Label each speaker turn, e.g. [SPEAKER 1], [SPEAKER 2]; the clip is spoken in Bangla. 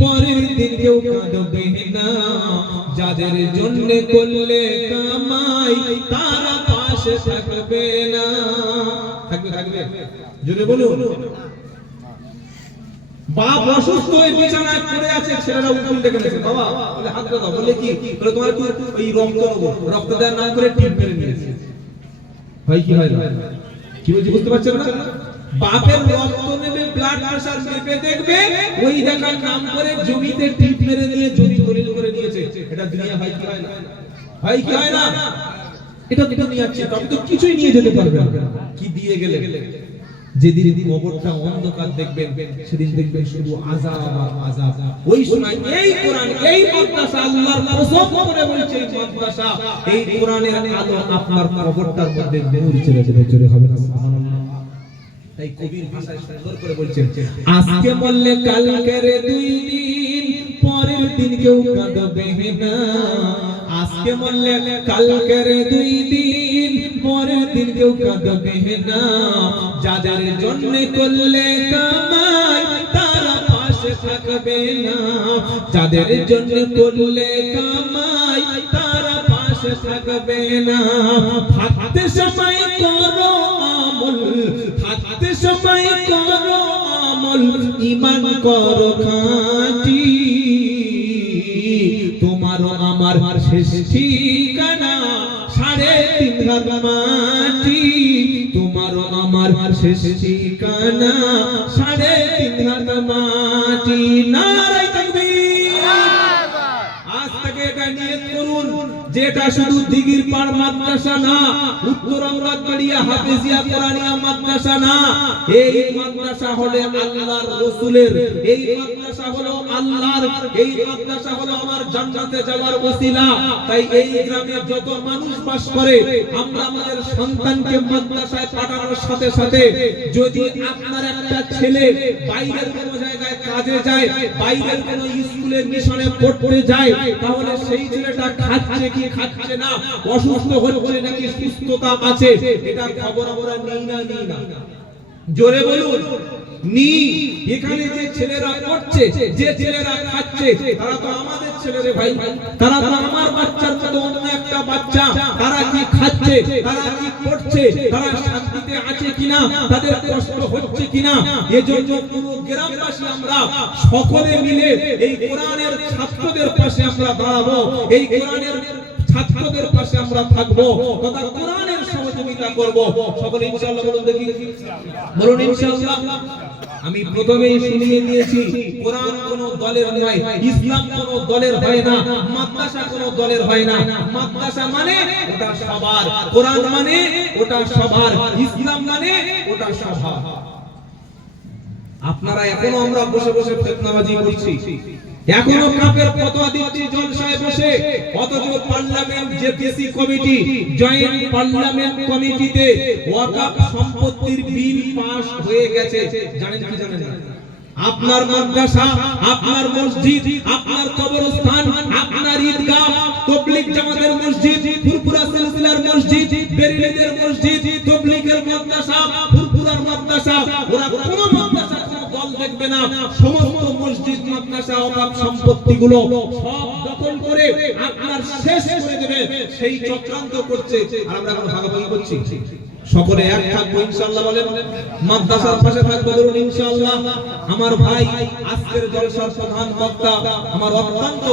[SPEAKER 1] পরের দিন কেউ কাঁদবে না। যাদের জন্য করলে কামাই, তারা পাশে থাকবে না। থাকবে থাকবে। জোরে বলুন। বাপ অসুস্থ হয়ে বিছানায় পড়ে আছে, ছেলেরা উকুল গেছে বাবা, বলে, হাত বলে কি? বলে, তোমার রক্ত রক্ত দেওয়ার নাম করে টিপ মেরে নিয়েছে। হয় কি হয় কি বলছি, বুঝতে পারছেন না? বাপের রক্ত নেবে ব্লাড প্রেসার মেপে দেখবে, ওই দেখার নাম করে জমিতে টিপ মেরে নিয়ে জমি দলিল করে নিয়েছে এটা দুনিয়া হয় কি হয় না? হয় কি হয় না? এটা তো নিয়ে যাচ্ছে তবে তো কিছুই নিয়ে যেতে পারবে না। কি দিয়ে গেলে? যেদিন কবরটা অন্ধকার দেখবেন, সেদিন দেখবেন শুধু আযাব আর আযাব। ওই সময় এই কোরআন, এই মাদ্রাসা আল্লাহর কসম করে বলছে মাদ্রাসা, এই কোরআনের আলো আপনার কবরটার মধ্যে নূর ছেড়ে দেবে। জোরে হবে না আজকে বললে কালকের দুই দিন, পরের দিন কেউ কাঁদবে না। আজকে বললে কালকের দুই দিন, পরের দিন কেউ কাঁদবে না। যাদের জন্য করলে কামাই, তারা পাশে থাকবে না। যাদের জন্য করলে কামাই, তারা থাকবে না। থাকতে সময় করো আমল, থাকতে সময় করো আমল ইমান করো খাঁটি। তোমারও আমার শেষ ঠিকানা, সাড়ে তিন মাটি। তোমারও আমার শেষ ঠিকানা, সাড়ে তিন মাটি। নারাই যেটা শুধু দিগির পাড় মাদ্রাসা না, উত্তর আমরাতবাড়িয়া হাফেজিয়া কোরআনিয়া মাদ্রাসা না, এই মাদ্রাসা হলো আল্লাহর রাসূলের, এই মাদ্রাসা হলো আল্লাহর, এই মাদ্রাসা হলো আমার জান্নাতে যাওয়ার ওসিলা তাই এই গ্রামে যত মানুষ বাস করে, আমরা আমাদের সন্তানকে মাদ্রাসায় পাঠানোর সাথে সাথে যদি আপনার একটা ছেলে বাইরের কোনো কাজে যায়, বাইরের কোনো স্কুলে মিশনে পড়তে যায়, তাহলে সেই ছেলেটা খাচ্ছে কি খাচ্ছে না? অসুস্থ হচ্ছে নাকি সুস্থতা আছে? এটা খবর আমরা নেই না নেই না। জোরে বলুন, নি, এখানে যে ছেলেরা পড়ছে, যে ছেলেরা খাচ্ছে, তারা তো আমাদের ছেলেরে ভাই। তারা তো আমার বাচ্চার মতো অন্য একটা বাচ্চা। তারা কি খাচ্ছে, তারা কি পড়ছে, তারা শান্তিতে আছে কিনা, তাদের কষ্ট হচ্ছে কিনা? এজন্য পুরো গ্রামবাসী আমরা সকলে মিলে এই কোরআনের ছাত্রদের পাশে আমরা দাঁড়াবো, এই কোরআনের ছাত্রদের পাশে আমরা থাকব। তথা কোরআনের সহযোগিতা করব। সকলে ইনশাআল্লাহ বলুন দেখি। বলুন ইনশাআল্লাহ। আমি প্রথমেই শুনিয়ে দিয়েছি, কোরআন কোন দলের নয়, ইসলাম কোন দলের হয় না, মাদ্রাসা কোন দলের হয় না। মাদ্রাসা মানে ওটা সবার, কোরআন মানে ওটা সবার, ইসলাম মানে ওটা সবার। আপনারা এখনও আমরা বসে বসে ফেতনাবাজি করছি। এখনও কাপের বসে অথচ পার্লামেন্ট জেপিসি আপনার মাদ্রাসা, আপনার মসজিদ, আপনার কবরস্থান, আপনার ঈদগাহ, তবলিগ জামাতের মসজিদ, ফুরফুরা সিলসিলার মসজিদ, বেরিলিদের মসজিদ, তবলিগের মাদ্রাসা, ফুরফুরার মাদ্রাসা, ওরা দেখবে না। সমস্ত মসজিদ, মাদ্রাসা, অভাব সম্পত্তিগুলো সব দখল করে আপনার শেষ করে দেবে। সেই চক্রান্ত করছে। আর আমরা এখন ভাগাভাগি করছি। সকলে এক থাকব, ইনশাআল্লাহ বলেন। মাদ্রাসার পাশে থাকব ধরুন ইনশাআল্লাহ। আমার ভাই আজকের জলসার প্রধান বক্তা, আমার অত্যন্ত